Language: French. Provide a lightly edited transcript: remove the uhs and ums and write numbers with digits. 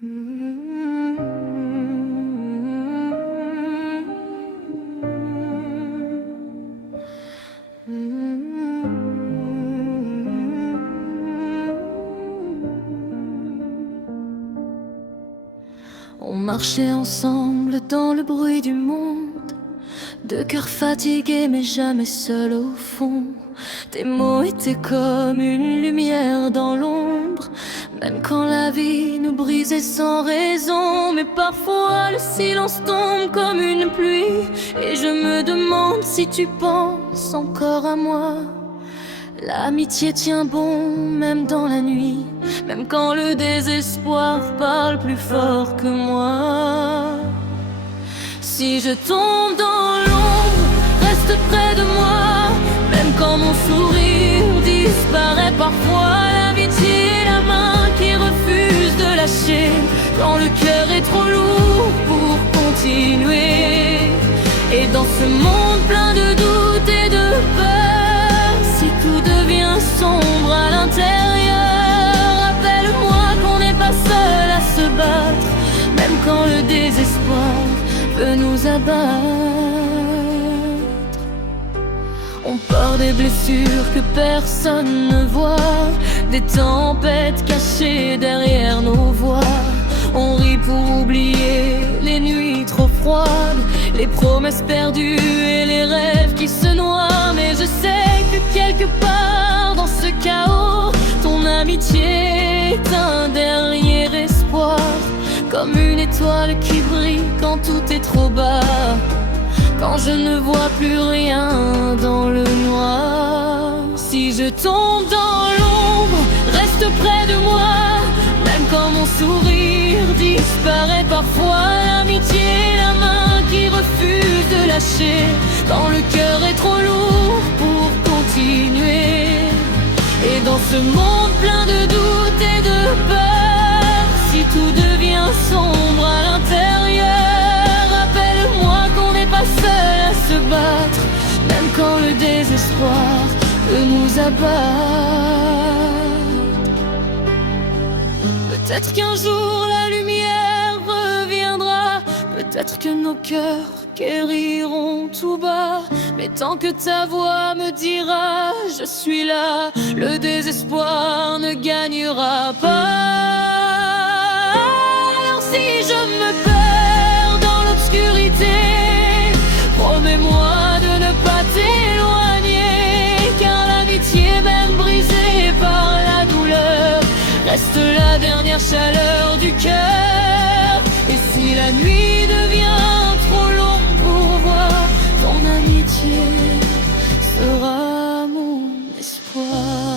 On marchait ensemble dans le bruit du monde, deux cœurs fatigués mais jamais seuls au fond. Tes mots étaient comme une lumière dans l'ombre, même quand la vie nous brisait sans raison. Mais parfois le silence tombe comme une pluie, et je me demande si tu penses encore à moi. L'amitié tient bon même dans la nuit, même quand le désespoir parle plus fort que moi. Si je tombe dans l'ombre, reste près de moi, même quand mon sourire disparaît parfois. L'amitié est la main qui refuse de lâcher quand le cœur est trop lourd pour continuer. Et dans ce monde plein de doutes et de peur, si tout devient sombre à l'intérieur, rappelle-moi qu'on n'est pas seul à se battre, même quand le désespoir peut nous abattre. On porte des blessures que personne ne voit, des tempêtes cachées derrière nos voix. On rit pour oublier les nuits trop froides, les promesses perdues et les rêves qui se noient. Mais je sais que quelque part dans ce chaos, ton amitié est un dernier espoir, comme une étoile qui brille quand tout est trop bas, quand je ne vois plus rien dans le noir. Si je tombe dans l'ombre, reste près de moi, même quand mon sourire disparaît parfois. L'amitié est la main qui refuse de lâcher quand le cœur est trop lourd pour continuer. Et dans ce monde plein de doutes et de peur, si tout devient sombre à l'intérieur, rappelle-moi qu'on n'est pas seul à se battre, même quand le désespoir peut nous abattre. Peut-être qu'un jour la lumière reviendra, peut-être que nos cœurs guériront tout bas, mais tant que ta voix me dira je suis là, le désespoir ne gagnera pas. Alors si je me perds dans l'obscurité, promets-moi de ne pas t'éloigner, car l'amitié même brisée par la douleur reste la dernière chaleur du cœur. Et si la nuit devient trop longue pour voir, ton amitié sera mon espoir.